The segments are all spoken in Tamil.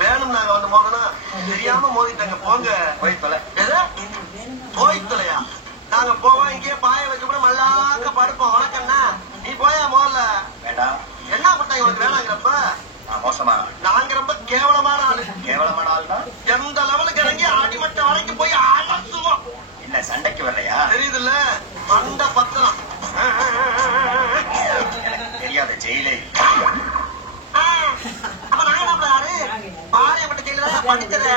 வேணும் நாங்க வந்து மோதனா தெரியாம மோதிட்டாங்க. போங்க போய் தொலையா. நாங்க போவோம் இங்கேயே பாய வச்சு கூட மல்லாக்க படுப்போம். வணக்கம்னா நீ போயா முதல்ல. வேண்டாம். என்ன பண்ணாங்க உனக்கு வேணாங்கிறப்ப மோசமா? நாங்க ரொம்ப கேவலமான ஆளு. கேவலமான ஆள்னா எந்த லெவலுக்கு இறங்கி அடிமட்ட வரைக்கும் போய் அலசுவோம். இல்ல சண்டைக்கு வரலையா? தெரியுது இல்ல மண்ட பத்தலாம். தெரியாத ஜெயிலே. அப்ப நாங்க என்ன யாரு பாளையப்பட்ட ஜெயில தான் படிச்சத.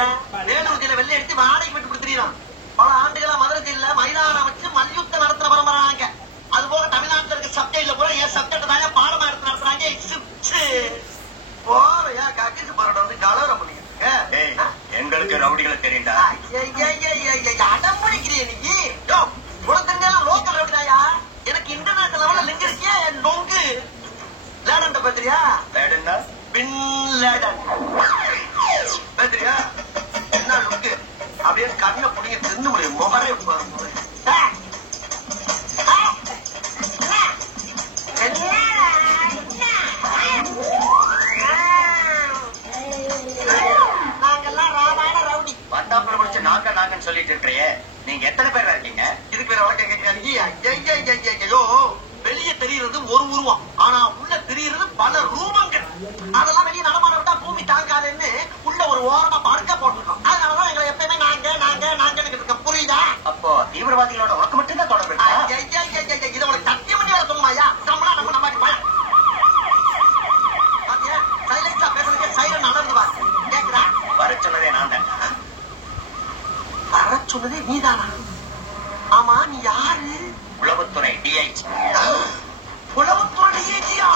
வேலூர் ஜெயில வெள்ளை அடிச்சு வாடகைக்கு விட்டு கொடுத்துறான். பல ஆண்டுகளா மதுரை ஜெயில மைதானம் வச்சு மல்யுத்தம் நடத்துற பரம்பராங்க. அது போக தமிழ்நாட்டில் இருக்க சப்ஜெக்ட்ல கூட என் சப்ஜெக்ட் தாங்க பாடமா எடுத்து நடத்துறாங்க. போவையா கக்கிசு பரோட வந்து கலவரம் பண்ணிக்க. எங்களுக்கு ரவுடிகளை தெரியுண்டா. அடம் பிடிக்கிறிய நீ உலகங்க லோக்கல் ரவுடிதாயா. எனக்கு இன்டர்நேஷனல் லெவல்ல லிங்க் இருக்கே நொங்கு. லேடன் பேசுறியா? லேடன்னா பின் லேடன் பேசுறியா? என்ன லுக்கு அப்படியே கண்ணை புடிங்க தின்னு முடியும். முகரே வட்டாப்புல முடிச்சு நாங்கன்னு சொல்லிட்டு இருக்கிறையே, நீங்க எத்தனை பேர் இருக்கீங்க? இதுக்கு பேர் வழக்கம் கேட்கிறீங்க. வெளியே தெரியுறது ஒரு உருவம், ஆனா உள்ள தெரியுறது பல ரூபங்கள். அதெல்லாம் வெளியே நடமாட விட்டா பூமி தாங்காதுன்னு உள்ள ஒரு ஓரமா படுக்க போட்டுருக்கோம். அதனாலதான் எங்களை எப்பயுமே நாங்க புரியுதா? அப்போ தீவிரவாதிகளோட உனக்கு மட்டும்தான் தொடர்பு. இதை உனக்கு சத்தியம் பண்ணி வர சொல்லுமாயா? நம்மளா நம்ம பயம் சைலன்ஸா பேசுறதுக்கே சைலன் நடந்து வா. கேக்குறா? வர சொன்னதே நான் தான். வர சொன்னதே நீதானா? ஆமா நீ யாரு? உளவுத்துறை டிஐஜி. உளவுத்துறை டிஐஜியா?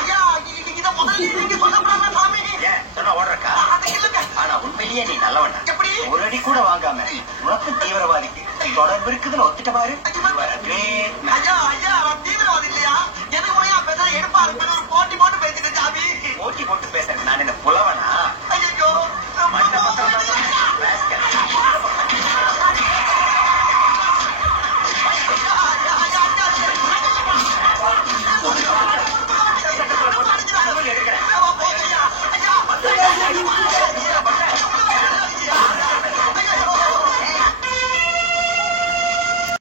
ஐயா இத முதல்ல நீங்க சொல்லக்கூடாதா சாமி? ஏன் சொன்னா ஓடுறக்கா? அது இல்லங்க. ஆனா உண்மையிலேயே நீ நல்லவனா? எப்படி? ஒரு அடி கூட வாங்காம உனக்கு தீவிரவாதிக்கு தொடர்பு இருக்குதுன்னு ஒத்துட்ட பாரு. ஐயா நான் தீவிரவாதி இல்லையா? எது முறையா பேசுற எடுப்பா இருக்கு. போட்டி போட்டு பேசிட்டு சாமி. போட்டி போட்டு பேசுறேன் நான் என்ன புலவனா?